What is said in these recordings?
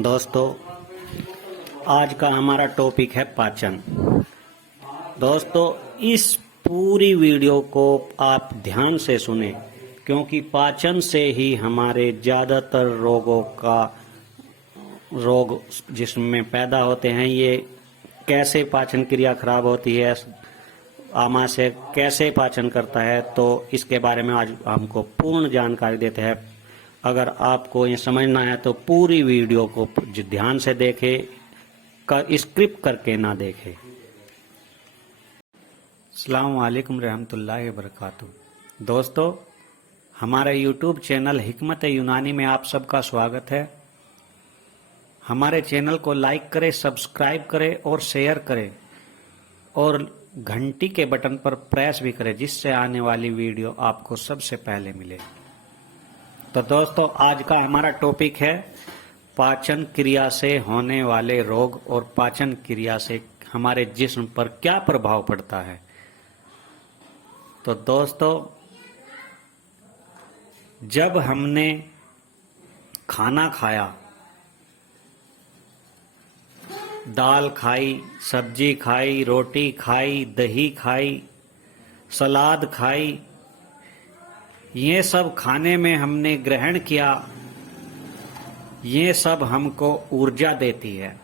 दोस्तों, आज का हमारा टॉपिक है पाचन। दोस्तों, इस पूरी वीडियो को आप ध्यान से सुने, क्योंकि पाचन से ही हमारे ज़्यादातर रोग जिसमें पैदा होते हैं, ये कैसे पाचन क्रिया खराब होती है, आमाशय कैसे पाचन करता है, तो इसके बारे में आज हमको पूर्ण जानकारी देते हैं। अगर आपको ये समझना है तो पूरी वीडियो को ध्यान से देखें, स्क्रिप्ट करके ना देखें। अस्सलाम वालेकुम रहमतुल्लाहि व बरकातुहू। दोस्तों, हमारे यूट्यूब चैनल हिकमत यूनानी में आप सबका स्वागत है। हमारे चैनल को लाइक करें, सब्सक्राइब करें और शेयर करें, और घंटी के बटन पर प्रेस भी करें, जिससे आने वाली वीडियो आपको सबसे पहले मिले। तो दोस्तों, आज का हमारा टॉपिक है पाचन क्रिया से होने वाले रोग और पाचन क्रिया से हमारे जिस्म पर क्या प्रभाव पड़ता है। तो दोस्तों, जब हमने खाना खाया, दाल खाई, सब्जी खाई, रोटी खाई, दही खाई, सलाद खाई, ये सब खाने में हमने ग्रहण किया, ये सब हमको ऊर्जा देती है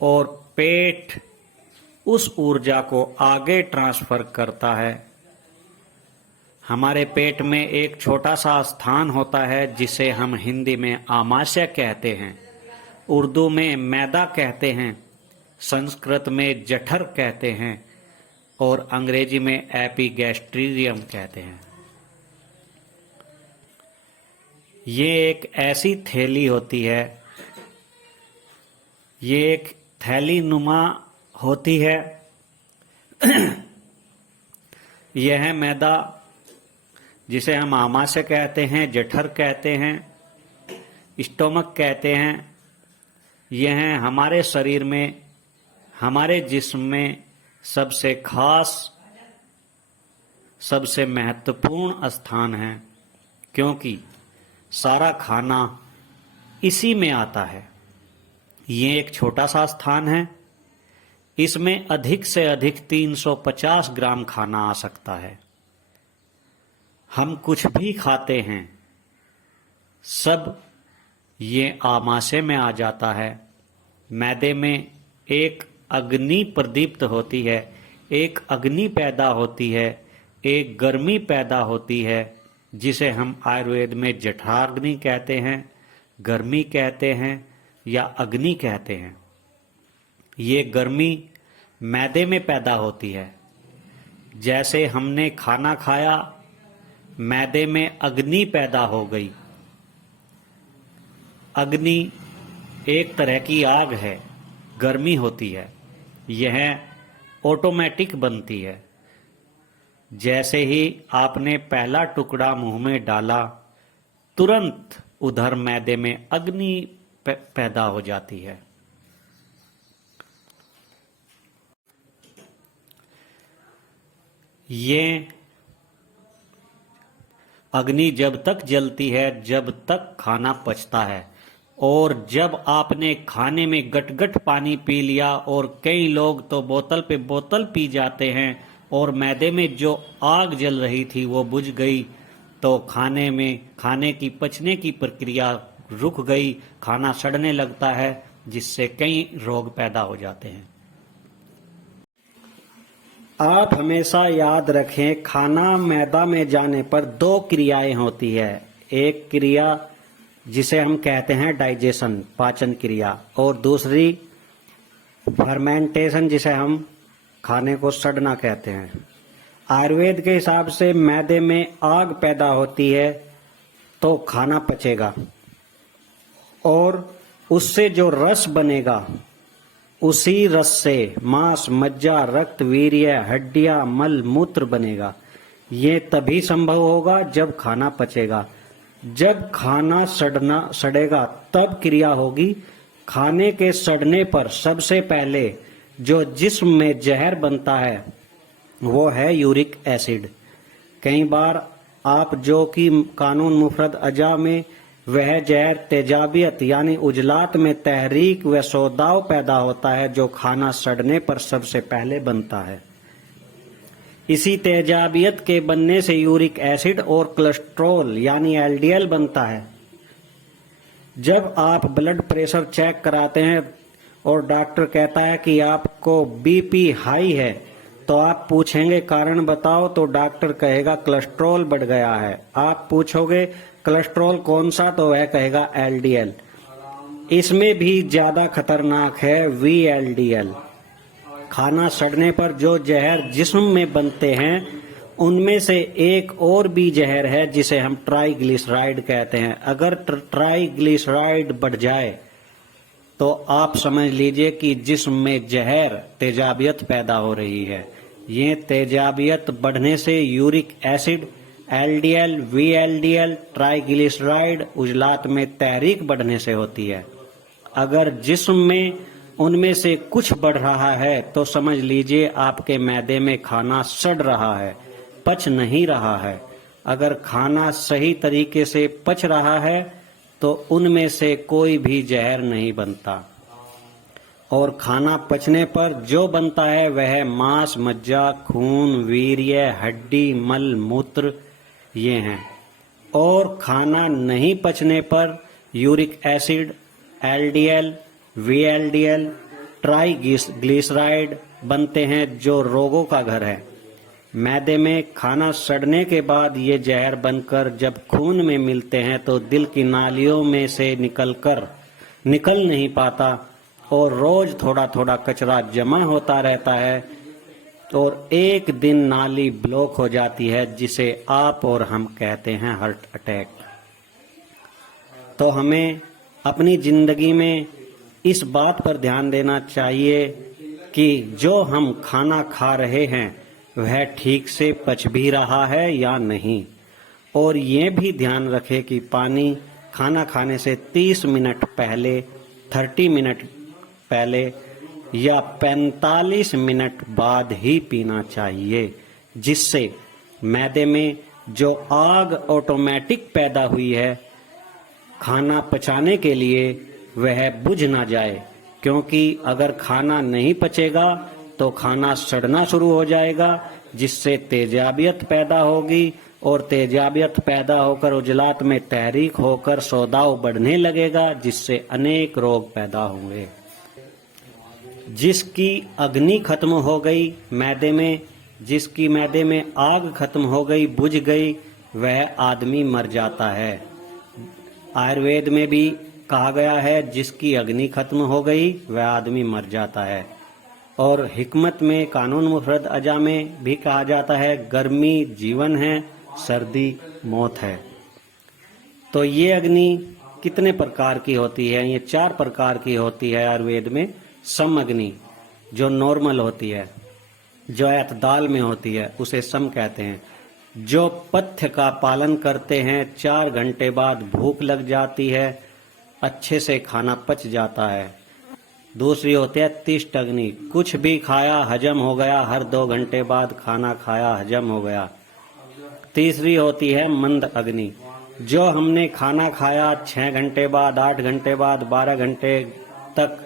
और पेट उस ऊर्जा को आगे ट्रांसफर करता है। हमारे पेट में एक छोटा सा स्थान होता है जिसे हम हिंदी में आमाशय कहते हैं, उर्दू में मैदा कहते हैं, संस्कृत में जठर कहते हैं और अंग्रेजी में एपिगैस्ट्रियम कहते हैं। ये एक ऐसी थैली होती है, ये एक थैली नुमा होती है। यह है मैदा, जिसे हम आमाशय कहते हैं, जठर कहते हैं, स्टोमक कहते हैं। यह है हमारे शरीर में, हमारे जिस्म में सबसे खास, सबसे महत्वपूर्ण स्थान है, क्योंकि सारा खाना इसी में आता है। ये एक छोटा सा स्थान है, इसमें अधिक से अधिक 350 ग्राम खाना आ सकता है। हम कुछ भी खाते हैं, सब ये आमाशय में आ जाता है। मैदे में एक अग्नि प्रदीप्त होती है, एक अग्नि पैदा होती है, एक गर्मी पैदा होती है, जिसे हम आयुर्वेद में जठराग्नि कहते हैं, गर्मी कहते हैं या अग्नि कहते हैं। ये गर्मी मैदे में पैदा होती है। जैसे हमने खाना खाया, मैदे में अग्नि पैदा हो गई। अग्नि एक तरह की आग है, गर्मी होती है, यह ऑटोमेटिक बनती है। जैसे ही आपने पहला टुकड़ा मुंह में डाला, तुरंत उधर मैदे में अग्नि पैदा हो जाती है। ये अग्नि जब तक जलती है, जब तक खाना पचता है, और जब आपने खाने में गट-गट पानी पी लिया, और कई लोग तो बोतल पे बोतल पी जाते हैं, और मैदे में जो आग जल रही थी वो बुझ गई, तो खाने की पचने की प्रक्रिया रुक गई, खाना सड़ने लगता है, जिससे कई रोग पैदा हो जाते हैं। आप हमेशा याद रखें, खाना मैदा में जाने पर दो क्रियाएं होती है। एक क्रिया जिसे हम कहते हैं डाइजेशन, पाचन क्रिया, और दूसरी फर्मेंटेशन, जिसे हम खाने को सड़ना कहते हैं। आयुर्वेद के हिसाब से मैदे में आग पैदा होती है तो खाना पचेगा, और उससे जो रस बनेगा, उसी रस से मांस, मज्जा, रक्त, वीर्य, हड्डियां, मल, मूत्र बनेगा। ये तभी संभव होगा जब खाना पचेगा। जब खाना सड़ेगा तब क्रिया होगी। खाने के सड़ने पर सबसे पहले जो जिस्म में जहर बनता है वो है यूरिक एसिड। कई बार आप जो कि कानून मुफरद अजा में वह जहर तेजाबियत यानी उजलात में तहरीक व सोदाव पैदा होता है, जो खाना सड़ने पर सबसे पहले बनता है। इसी तेजाबियत के बनने से यूरिक एसिड और कोलेस्ट्रॉल यानी एलडीएल बनता है। जब आप ब्लड प्रेशर चेक कराते हैं और डॉक्टर कहता है कि आपको बीपी हाई है, तो आप पूछेंगे कारण बताओ, तो डॉक्टर कहेगा कोलेस्ट्रॉल बढ़ गया है। आप पूछोगे कोलेस्ट्रॉल कौन सा, तो वह कहेगा एलडीएल। इसमें भी ज्यादा खतरनाक है वीएलडीएल। खाना सड़ने पर जो जहर जिस्म में बनते हैं, उनमें से एक और भी जहर है जिसे हम ट्राइग्लिसराइड कहते हैं। अगर ट्राइग्लिसराइड बढ़ जाए तो आप समझ लीजिए कि जिस्म में जहर तेजाबियत पैदा हो रही है। ये तेजाबियत बढ़ने से uric acid, LDL, VLDL, triglyceride, उजलात में तहरीक बढ़ने से होती है। अगर जिस्म में उनमें से कुछ बढ़ रहा है तो समझ लीजिए आपके मैदे में खाना सड़ रहा है, पच नहीं रहा है। अगर खाना सही तरीके से पच रहा है तो उनमें से कोई भी जहर नहीं बनता। और खाना पचने पर जो बनता है वह मांस, मज्जा, खून, वीर्य, हड्डी, मल, मूत्र ये हैं। और खाना नहीं पचने पर uric acid, LDL, VLDL, triglyceride बनते हैं, जो रोगों का घर है। मैदे में खाना सड़ने के बाद ये जहर बनकर जब खून में मिलते हैं तो दिल की नालियों में से निकल नहीं पाता और रोज थोड़ा थोड़ा कचरा जमा होता रहता है और एक दिन नाली ब्लॉक हो जाती है, जिसे आप और हम कहते हैं हार्ट अटैक। तो हमें अपनी जिंदगी में इस बात पर ध्यान देना चाहिए कि जो हम खाना खा रहे हैं वह ठीक से पच भी रहा है या नहीं। और ये भी ध्यान रखें कि पानी खाना खाने से 30 मिनट पहले, 30 मिनट पहले या 45 मिनट बाद ही पीना चाहिए, जिससे मैदे में जो आग ऑटोमेटिक पैदा हुई है खाना पचाने के लिए वह बुझ ना जाए। क्योंकि अगर खाना नहीं पचेगा तो खाना सड़ना शुरू हो जाएगा, जिससे तेजाबियत पैदा होगी और तेजाबियत पैदा होकर उजलात में तहरीक होकर सोदाव बढ़ने लगेगा, जिससे अनेक रोग पैदा होंगे। जिसकी अग्नि खत्म हो गई मैदे में, जिसकी मैदे में आग खत्म हो गई, बुझ गई, वह आदमी मर जाता है। आयुर्वेद में भी कहा गया है जिसकी अग्नि खत्म हो गई वह आदमी मर जाता है। और हिकमत में कानून मुफरद अजा में भी कहा जाता है गर्मी जीवन है, सर्दी मौत है। तो ये अग्नि कितने प्रकार की होती है? ये 4 प्रकार की होती है आयुर्वेद में। सम अग्नि जो नॉर्मल होती है, जो एतदाल में होती है, उसे सम कहते हैं। जो पथ्य का पालन करते हैं, 4 घंटे बाद भूख लग जाती है, अच्छे से खाना पच जाता है। दूसरी होती है तिष्ठ अग्नि, कुछ भी खाया हजम हो गया, हर 2 घंटे बाद खाना खाया हजम हो गया। तीसरी होती है मंद अग्नि, जो हमने खाना खाया 6 घंटे बाद, 8 घंटे बाद, 12 घंटे तक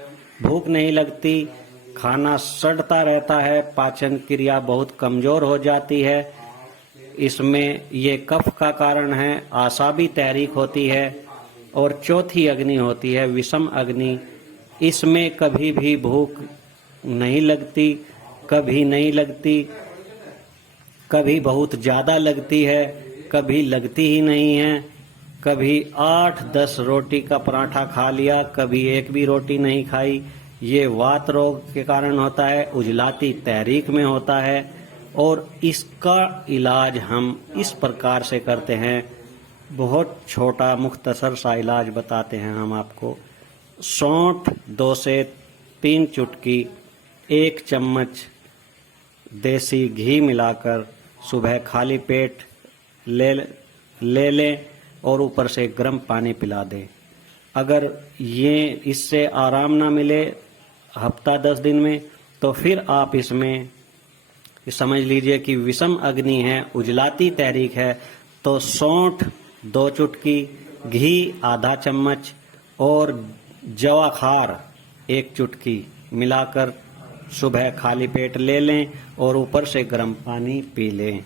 भूख नहीं लगती, खाना सड़ता रहता है, पाचन क्रिया बहुत कमजोर हो जाती है। इसमें ये कफ का कारण है, आसाबी तहरीक होती है। और चौथी अग्नि होती है विषम अग्नि, इसमें कभी भी भूख नहीं लगती, कभी नहीं लगती, कभी बहुत ज्यादा लगती है, कभी लगती ही नहीं है, कभी 8-10 रोटी का पराठा खा लिया, कभी एक भी रोटी नहीं खाई। ये वात रोग के कारण होता है, उजलाती तहरीक में होता है। और इसका इलाज हम इस प्रकार से करते हैं, बहुत छोटा मुख्तसर सा इलाज बताते हैं हम आपको। सौंठ 2 से 3 चुटकी 1 चम्मच देसी घी मिलाकर सुबह खाली पेट ले लें और ऊपर से गर्म पानी पिला दें। अगर ये इससे आराम ना मिले हफ्ता 10 दिन में, तो फिर आप इसमें समझ लीजिए कि विषम अग्नि है, उजलाती तहरीक है, तो सौंठ 2 चुटकी, घी आधा चम्मच और जवाखार 1 चुटकी मिलाकर सुबह खाली पेट ले लें और ऊपर से गर्म पानी पी लें।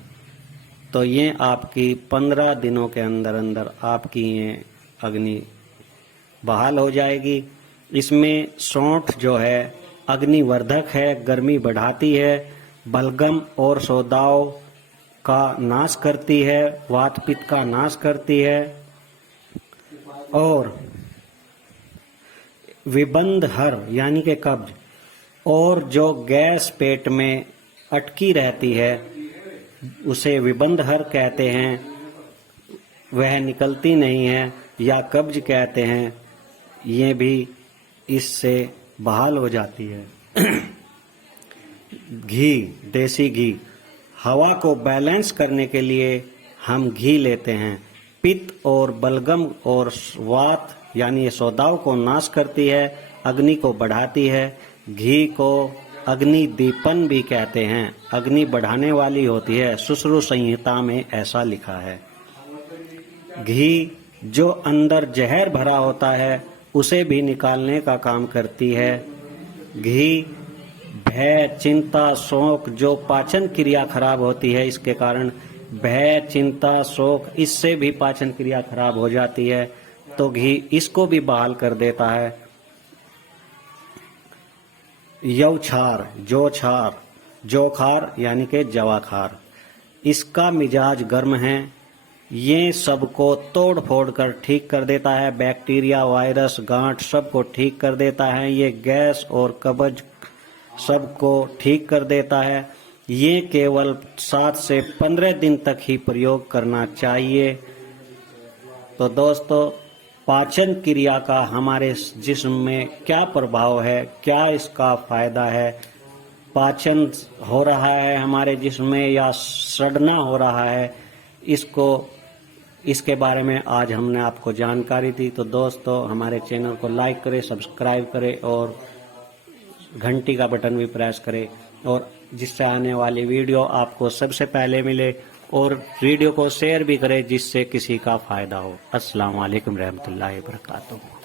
तो ये आपकी 15 दिनों के अंदर अंदर आपकी ये अग्नि बहाल हो जाएगी। इसमें सौंठ जो है अग्निवर्धक है, गर्मी बढ़ाती है, बलगम और सोदाओं का नाश करती है, वात पित्त का नाश करती है और विबंधहर यानी कि कब्ज और जो गैस पेट में अटकी रहती है उसे विबंधहर कहते हैं, वह निकलती नहीं है या कब्ज कहते हैं, ये भी इससे बहाल हो जाती है। घी, देसी घी, हवा को बैलेंस करने के लिए हम घी लेते हैं। पित्त और बलगम और वात यानी सोदाओं को नाश करती है, अग्नि को बढ़ाती है। घी को अग्नि दीपन भी कहते हैं, अग्नि बढ़ाने वाली होती है, सुश्रु संहिता में ऐसा लिखा है। घी जो अंदर जहर भरा होता है उसे भी निकालने का काम करती है। घी भय, चिंता, शोक, जो पाचन क्रिया खराब होती है इसके कारण भय, चिंता, शोक, इससे भी पाचन क्रिया खराब हो जाती है, तो घी इसको भी बहाल कर देता है। यौछार, जोछार, जोखार यानी कि जवाखार, इसका मिजाज गर्म है, ये सबको तोड़ फोड़ कर ठीक कर देता है, बैक्टीरिया, वायरस, गांठ सबको ठीक कर देता है। ये गैस और कब्ज सबको ठीक कर देता है। ये केवल 7 से 15 दिन तक ही प्रयोग करना चाहिए। तो दोस्तों, पाचन क्रिया का हमारे जिस्म में क्या प्रभाव है, क्या इसका फायदा है, पाचन हो रहा है हमारे जिस्म में या सड़ना हो रहा है, इसके बारे में आज हमने आपको जानकारी दी। तो दोस्तों, हमारे चैनल को लाइक करें, सब्सक्राइब करें और घंटी का बटन भी प्रेस करें, और जिससे आने वाली वीडियो आपको सबसे पहले मिले, और वीडियो को शेयर भी करें जिससे किसी का फायदा हो। अस्सलाम वालेकुम रहमतुल्लाहि व बरकातुहू।